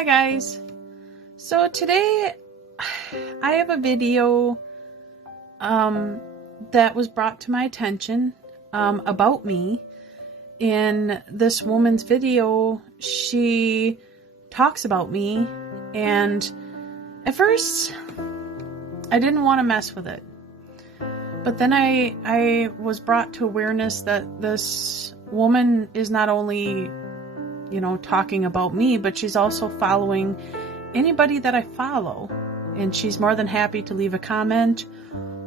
Hi guys. So today I have a video that was brought to my attention about me. In this woman's video, she talks about me, and at first I didn't want to mess with it. But then I was brought to awareness that this woman is not only, talking about me, but she's also following anybody that I follow. And she's more than happy to leave a comment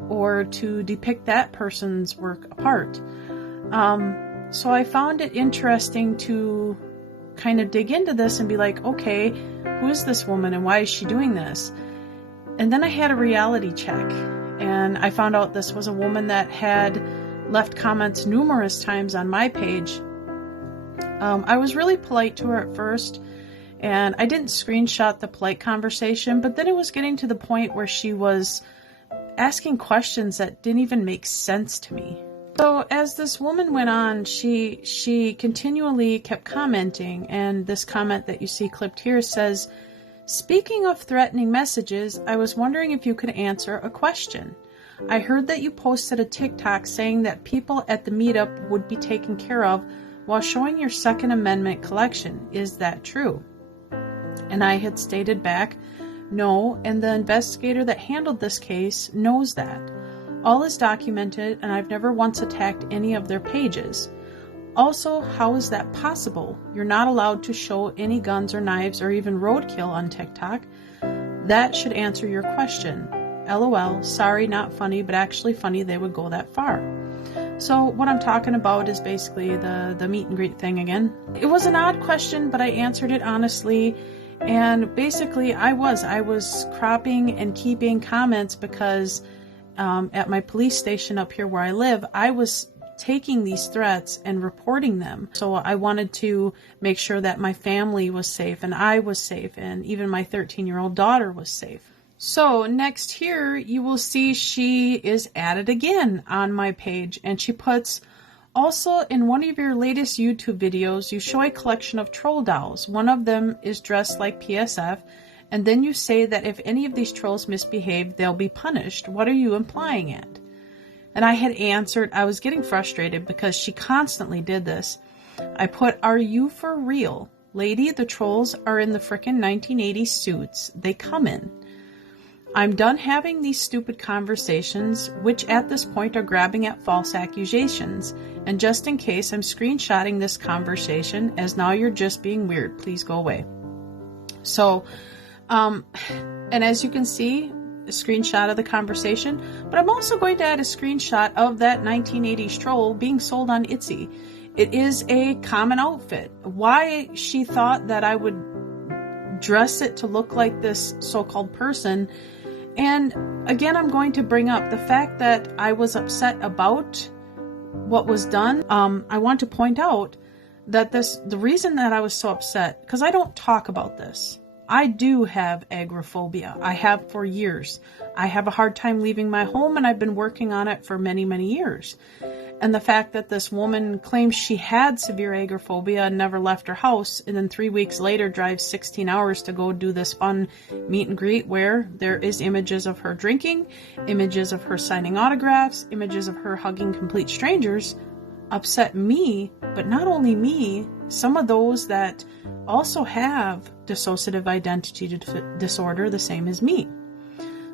or to depict that person's work apart. So I found it interesting to kind of dig into this and be like, okay, who is this woman and why is she doing this? And then I had a reality check. And I found out this was a woman that had left comments numerous times on my page. I was really polite to her at first, and I didn't screenshot the polite conversation, but then it was getting to the point where she was asking questions that didn't even make sense to me. So as this woman went on, she continually kept commenting, and this comment that you see clipped here says, "Speaking of threatening messages, I was wondering if you could answer a question. I heard that you posted a TikTok saying that people at the meetup would be taken care of while showing your Second Amendment collection. Is that true?" And I had stated back, no, and the investigator that handled this case knows that. All is documented, and I've never once attacked any of their pages. Also, how is that possible? You're not allowed to show any guns or knives or even roadkill on TikTok. That should answer your question. LOL, sorry, not funny, but actually funny they would go that far. So what I'm talking about is basically the meet and greet thing again. It was an odd question, but I answered it honestly. And basically I was cropping and keeping comments because at my police station up here where I live, I was taking these threats and reporting them. So I wanted to make sure that my family was safe and I was safe and even my 13-year-old daughter was safe. So next here you will see she is added again on my page, and she puts, also in one of your latest YouTube videos you show a collection of troll dolls. One of them is dressed like PSF, and then you say that if any of these trolls misbehave they'll be punished. What are you implying at? And I had answered, I was getting frustrated because she constantly did this. I put, are you for real? Lady, the trolls are in the frickin' 1980s suits they come in. I'm done having these stupid conversations, which at this point are grabbing at false accusations. And just in case, I'm screenshotting this conversation, as now you're just being weird. Please go away. So, and as you can see, a screenshot of the conversation, but I'm also going to add a screenshot of that 1980s troll being sold on Etsy. It is a common outfit. Why she thought that I would dress it to look like this so-called person. And again, I'm going to bring up the fact that I was upset about what was done. I want to point out that the reason that I was so upset, because I don't talk about this. I do have agoraphobia. I have for years. I have a hard time leaving my home, and I've been working on it for many, many years. And the fact that this woman claims she had severe agoraphobia and never left her house, and then 3 weeks later drives 16 hours to go do this fun meet and greet where there is images of her drinking, images of her signing autographs, images of her hugging complete strangers, upset me, but not only me, some of those that also have dissociative identity disorder, the same as me.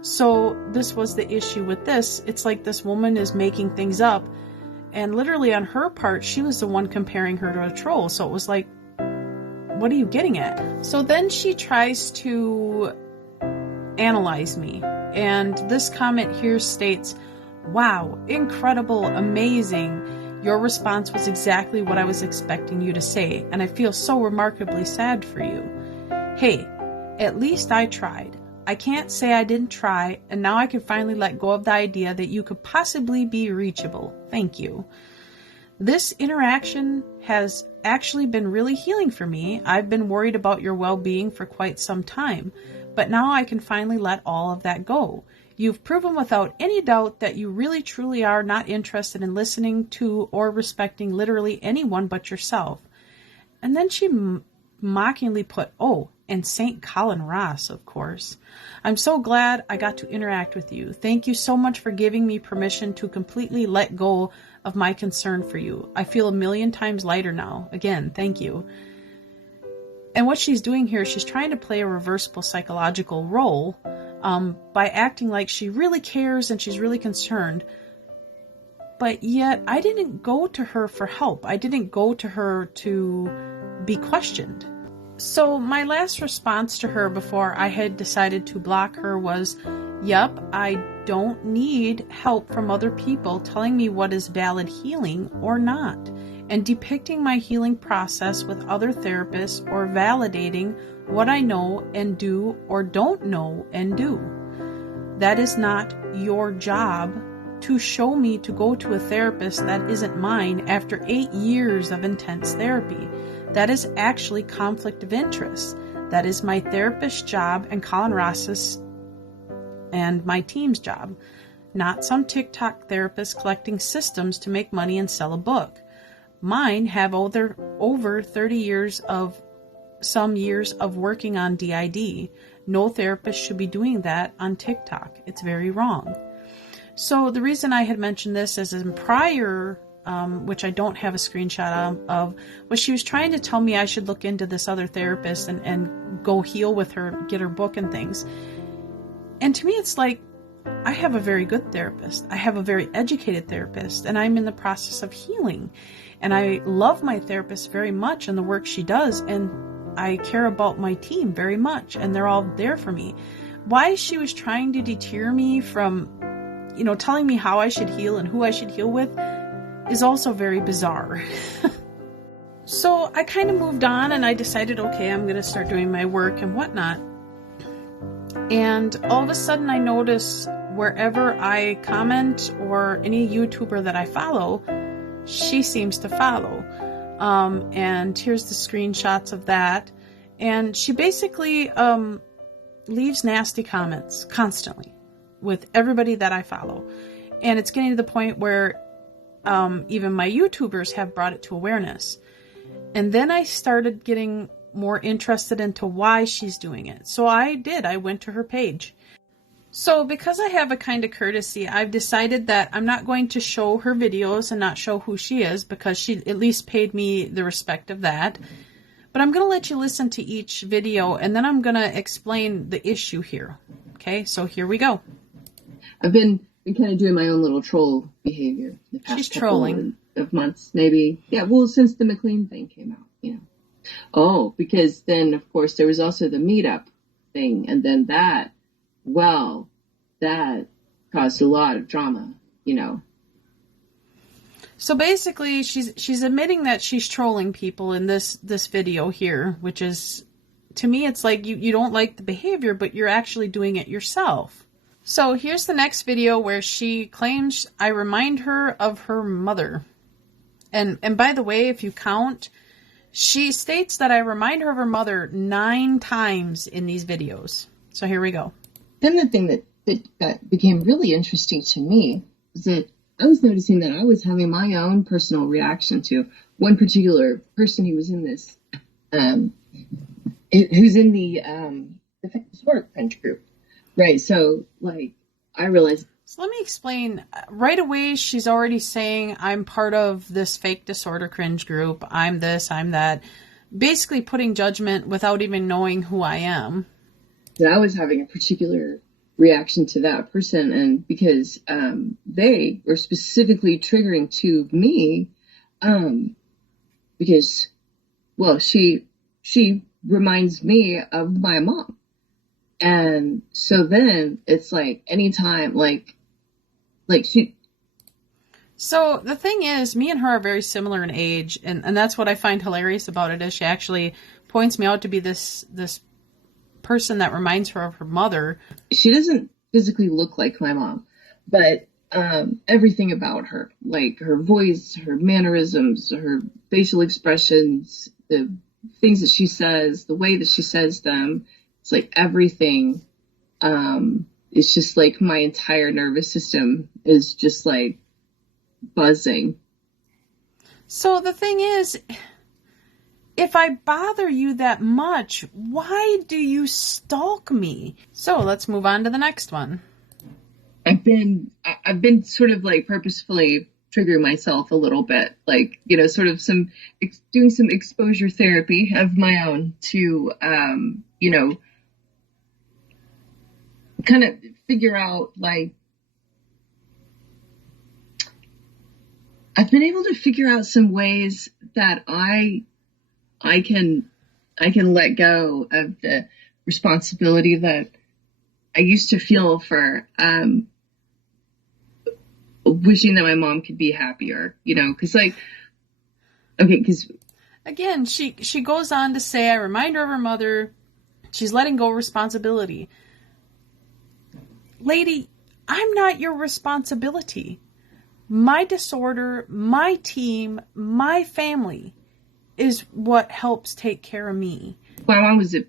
So this was the issue with this. It's like this woman is making things up, and literally on her part, she was the one comparing her to a troll. So it was like, what are you getting at? So then she tries to analyze me. And this comment here states, wow, incredible, amazing. Your response was exactly what I was expecting you to say, and I feel so remarkably sad for you. Hey, at least I tried. I can't say I didn't try, and now I can finally let go of the idea that you could possibly be reachable. Thank you. This interaction has actually been really healing for me. I've been worried about your well-being for quite some time, but now I can finally let all of that go. You've proven without any doubt that you really truly are not interested in listening to or respecting literally anyone but yourself. And then she mockingly put, oh, and St. Colin Ross, of course. I'm so glad I got to interact with you. Thank you so much for giving me permission to completely let go of my concern for you. I feel a million times lighter now. Again, thank you. And what she's doing here, she's trying to play a reversible psychological role by acting like she really cares and she's really concerned. But yet, I didn't go to her for help. I didn't go to her to be questioned. So my last response to her before I had decided to block her was, yep, I don't need help from other people telling me what is valid healing or not, and depicting my healing process with other therapists or validating what I know and do or don't know and do. That is not your job to show me to go to a therapist that isn't mine after 8 years of intense therapy. That is actually conflict of interest. That is my therapist's job and Colin Ross's and my team's job, not some TikTok therapist collecting systems to make money and sell a book. Mine have over 30 years of working on DID. No therapist should be doing that on TikTok. It's very wrong. So the reason I had mentioned this is in prior, which I don't have a screenshot of, was she was trying to tell me I should look into this other therapist and go heal with her, get her book and things. And to me, it's like, I have a very good therapist. I have a very educated therapist, and I'm in the process of healing. And I love my therapist very much and the work she does, and I care about my team very much, and they're all there for me. Why she was trying to deter me from, telling me how I should heal and who I should heal with is also very bizarre. So I kind of moved on, and I decided, okay, I'm going to start doing my work and whatnot. And all of a sudden I notice wherever I comment or any YouTuber that I follow, she seems to follow. And here's the screenshots of that. And she basically leaves nasty comments constantly with everybody that I follow. And it's getting to the point where even my YouTubers have brought it to awareness. And then I started getting more interested into why she's doing it. So I went to her page. So because I have a kind of courtesy, I've decided that I'm not going to show her videos and not show who she is, because she at least paid me the respect of that. But I'm going to let you listen to each video, and then I'm going to explain the issue here. Okay, so here we go. I've been kind of doing my own little troll behavior the past She's trolling. of months, maybe. Yeah, well, since the McLean thing came out, Oh, because then, of course, there was also the meetup thing, and then that caused a lot of drama, So basically, she's admitting that she's trolling people in this video here, which is, to me, it's like you don't like the behavior, but you're actually doing it yourself. So here's the next video where she claims I remind her of her mother. And by the way, if you count, she states that I remind her of her mother 9 times in these videos. So here we go. Then the thing that became really interesting to me was that I was noticing that I was having my own personal reaction to one particular person who was in this, who's in the Affect Disorder Cringe group. Right. So, I realized. So let me explain. Right away, she's already saying I'm part of this fake disorder cringe group. I'm this, I'm that. Basically putting judgment without even knowing who I am. That I was having a particular reaction to that person, and because they were specifically triggering to me, because, well, she reminds me of my mom. And so then it's like anytime, she. So the thing is, me and her are very similar in age, and that's what I find hilarious about it, is she actually points me out to be this person that reminds her of her mother. She doesn't physically look like my mom, but everything about her, like her voice, her mannerisms, her facial expressions, the things that she says, the way that she says them, it's like everything. It's just like my entire nervous system is just like buzzing. So the thing is, If I bother you that much, why do you stalk me? So let's move on to the next one. I've been sort of like purposefully triggering myself a little bit, like, sort of doing some exposure therapy of my own to, kind of figure out, like, I've been able to figure out some ways that I can let go of the responsibility that I used to feel for wishing that my mom could be happier, because again, she goes on to say, I remind her of her mother. She's letting go of responsibility. Lady, I'm not your responsibility. My disorder, my team, my family is what helps take care of me. My mom was a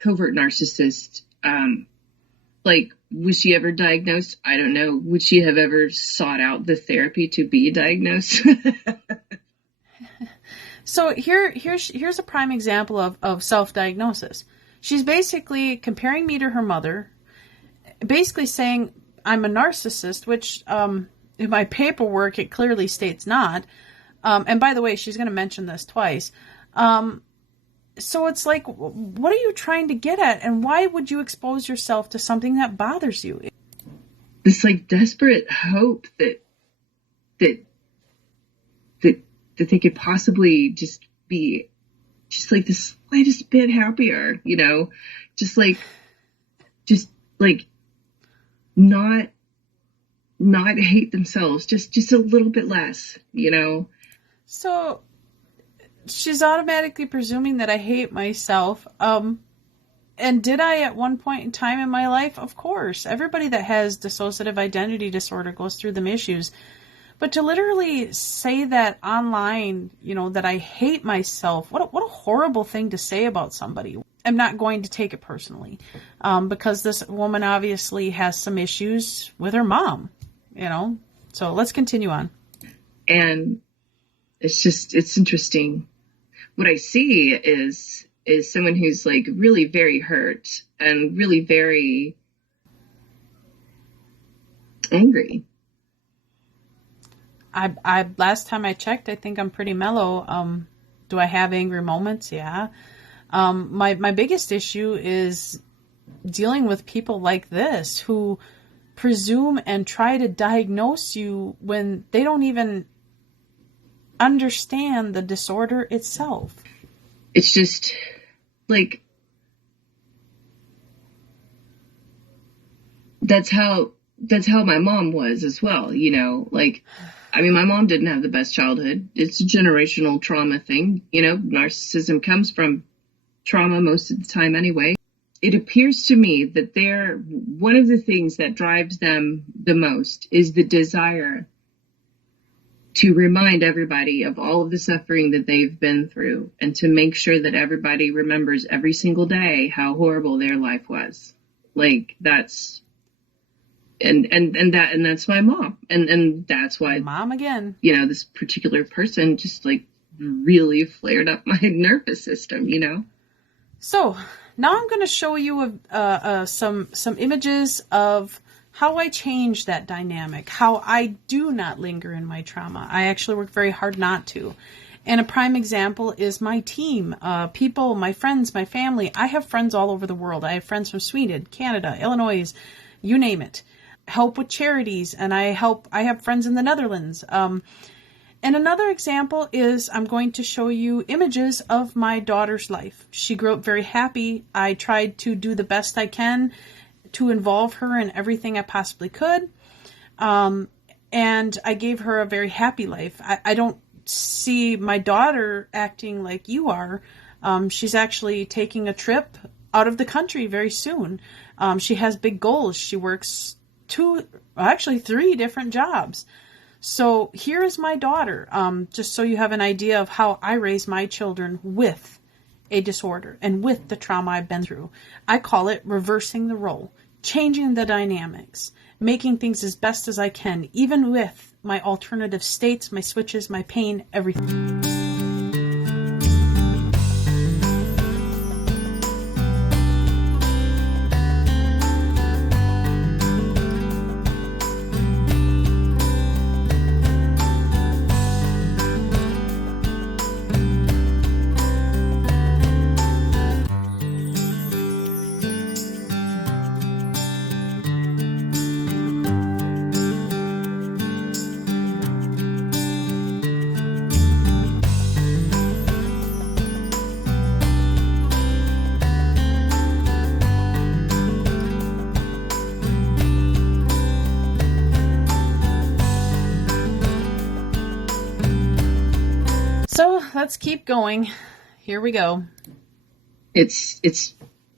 covert narcissist. Like, was she ever diagnosed? I don't know. Would she have ever sought out the therapy to be diagnosed? So here's a prime example of self-diagnosis. She's basically comparing me to her mother, basically saying I'm a narcissist, which in my paperwork it clearly states not. And by the way, she's going to mention this twice. So it's like, what are you trying to get at? And why would you expose yourself to something that bothers you? This like desperate hope that they could possibly just be just like the slightest bit happier, just like not hate themselves, just a little bit less, So she's automatically presuming that I hate myself. And did I at one point in time in my life? Of course. Everybody that has dissociative identity disorder goes through them issues. But to literally say that online, that I hate myself, what a horrible thing to say about somebody. I'm not going to take it personally, because this woman obviously has some issues with her mom, So let's continue on. And it's interesting. What I see is someone who's like really very hurt and really very angry. I last time I checked, I think I'm pretty mellow. Do I have angry moments? Yeah. My biggest issue is dealing with people like this who presume and try to diagnose you when they don't even understand the disorder itself. It's just like, that's how my mom was as well, like, I mean, my mom didn't have the best childhood. It's a generational trauma thing. Narcissism comes from trauma most of the time anyway. It appears to me that one of the things that drives them the most is the desire to remind everybody of all of the suffering that they've been through, and to make sure that everybody remembers every single day how horrible their life was. Like, that's that's my mom, and that's why mom again. This particular person just like really flared up my nervous system. So now I'm going to show you some images of how I change that dynamic, how I do not linger in my trauma. I actually work very hard not to. And a prime example is my team, people, my friends, my family. I have friends all over the world. I have friends from Sweden, Canada, Illinois, you name it. Help with charities, and I have friends in the Netherlands. And another example is I'm going to show you images of my daughter's life. She grew up very happy. I tried to do the best I can to involve her in everything I possibly could. And I gave her a very happy life. I don't see my daughter acting like you are. She's actually taking a trip out of the country very soon. She has big goals. She works 3 different jobs. So here is my daughter, just so you have an idea of how I raise my children with a disorder and with the trauma I've been through. I call it reversing the role, changing the dynamics, making things as best as I can, even with my alternative states, my switches, my pain, everything. let's keep going. Here we go. It's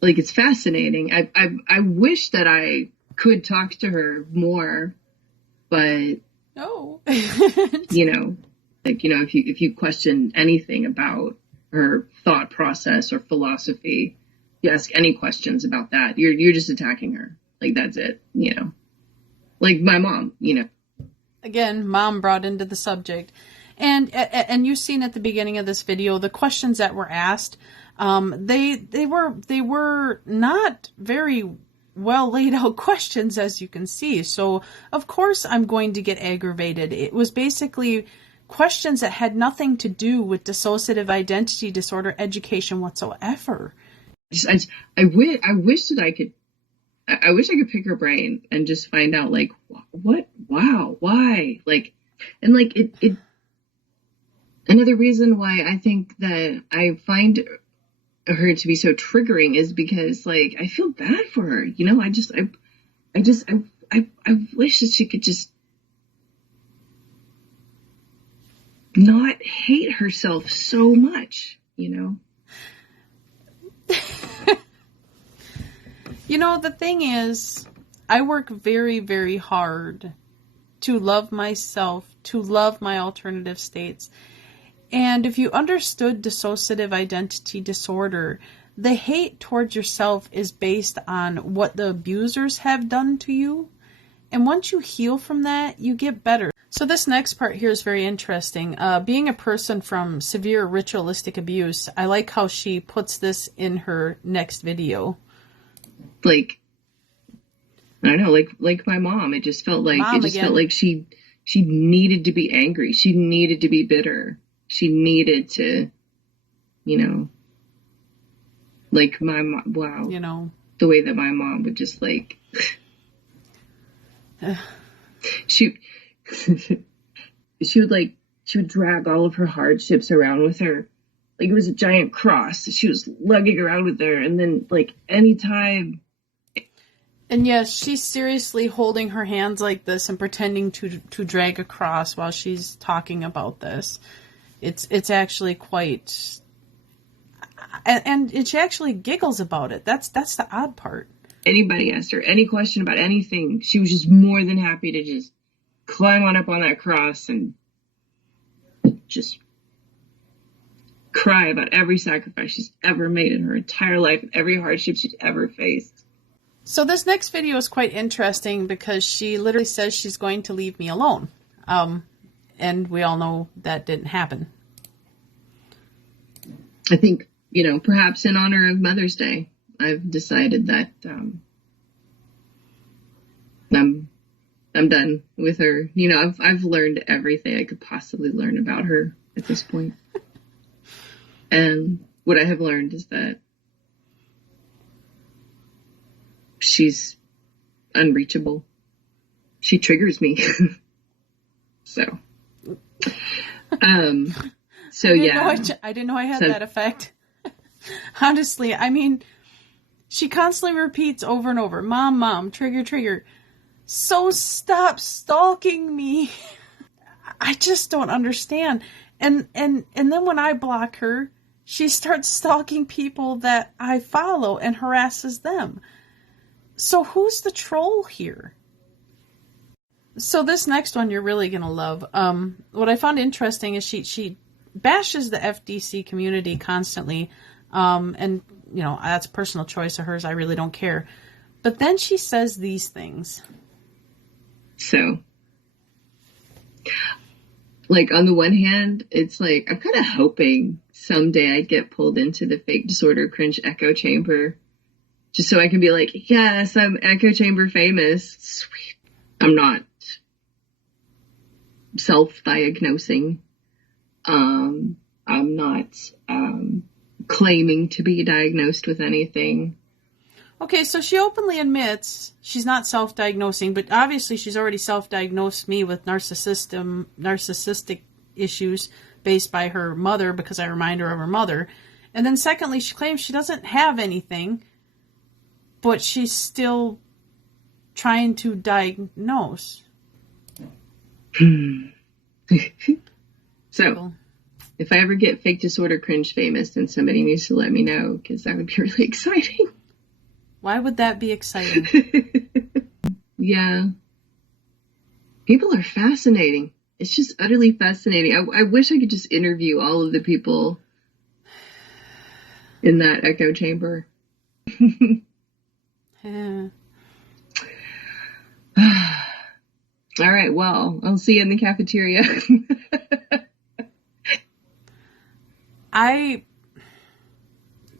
like, it's fascinating. I wish that I could talk to her more, but Oh. if you question anything about her thought process or philosophy, you ask any questions about that, you're just attacking her. Like, that's it, Like my mom, Again, mom brought into the subject. And you've seen at the beginning of this video the questions that were asked. They were not very well laid out questions, as you can see. So of course I'm going to get aggravated. It was basically questions that had nothing to do with dissociative identity disorder education whatsoever. I wish that I wish I could pick her brain and just find out, like, what, wow, why, like, and like it. Another reason why I think that I find her to be so triggering is because, like, I feel bad for her. I wish that she could just not hate herself so much, The thing is, I work very, very hard to love myself, to love my alternative states. And if you understood dissociative identity disorder, the hate towards yourself is based on what the abusers have done to you. And once you heal from that, you get better. So this next part here is very interesting. Being a person from severe ritualistic abuse, I like how she puts this in her next video. Like, I don't know, like my mom. It just felt like felt like she needed to be angry. She needed to be bitter. She needed to, like my mom. Wow, the way that my mom would just, like, she would drag all of her hardships around with her. Like, it was a giant cross that she was lugging around with her, and then, like, anytime. And yes, she's seriously holding her hands like this and pretending to drag a cross while she's talking about this. It's actually quite, and she actually giggles about it. That's the odd part. Anybody asked her any question about anything, she was just more than happy to just climb on up on that cross and just cry about every sacrifice she's ever made in her entire life and every hardship she's ever faced. So this next video is quite interesting because she literally says she's going to leave me alone. And we all know that didn't happen. I think, perhaps in honor of Mother's Day, I've decided that I'm done with her. I've learned everything I could possibly learn about her at this point. And what I have learned is that she's unreachable. She triggers me. So yeah. I didn't know I had that effect. Honestly, I mean, she constantly repeats over and over, Mom, trigger, trigger. So stop stalking me. I just don't understand. And then when I block her, she starts stalking people that I follow and harasses them. So who's the troll here? So this next one you're really going to love. What I found interesting is she bashes the FDC community constantly. And, that's a personal choice of hers. I really don't care. But then she says these things. So, like, on the one hand, it's like, I'm kind of hoping someday I get pulled into the fake disorder cringe echo chamber. Just so I can be like, yes, I'm echo chamber famous. Sweet. I'm not self-diagnosing. I'm not claiming to be diagnosed with anything. Okay, so she openly admits she's not self-diagnosing, but obviously she's already self-diagnosed me with narcissistic issues based by her mother because I remind her of her mother. And then secondly, she claims she doesn't have anything, but she's still trying to diagnose. So, If I ever get fake disorder cringe famous, then somebody needs to let me know, because that would be really exciting. Why would that be exciting? Yeah. People are fascinating. It's just utterly fascinating. I wish I could just interview all of the people in that echo chamber. Yeah. All right, well, I'll see you in the cafeteria.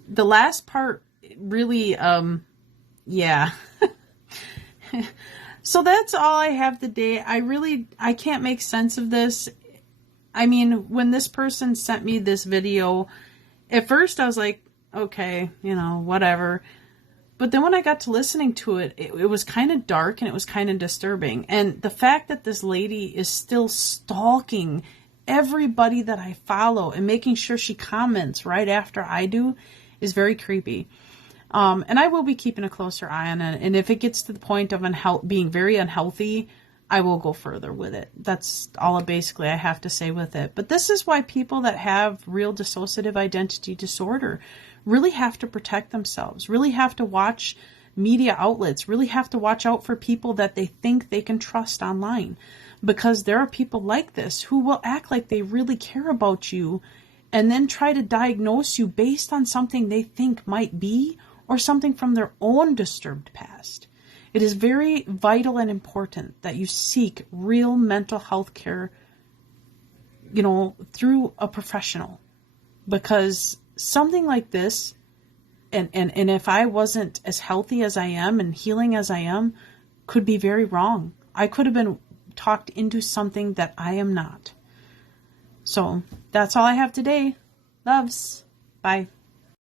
The last part really, yeah. So that's all I have today. I can't make sense of this. I mean, when this person sent me this video, at first I was like, okay, whatever. But then when I got to listening to it, it was kind of dark and it was kind of disturbing. And the fact that this lady is still stalking everybody that I follow and making sure she comments right after I do is very creepy. And I will be keeping a closer eye on it. And if it gets to the point of being very unhealthy, I will go further with it. That's all basically I have to say with it. But this is why people that have real dissociative identity disorder really have to protect themselves, really have to watch media outlets, really have to watch out for people that they think they can trust online. Because there are people like this who will act like they really care about you and then try to diagnose you based on something they think might be or something from their own disturbed past. It is very vital and important that you seek real mental health care, through a professional. Because something like this, and if I wasn't as healthy as I am and healing as I am, could be very wrong. I could have been talked into something that I am not. So that's all I have today. Loves. Bye.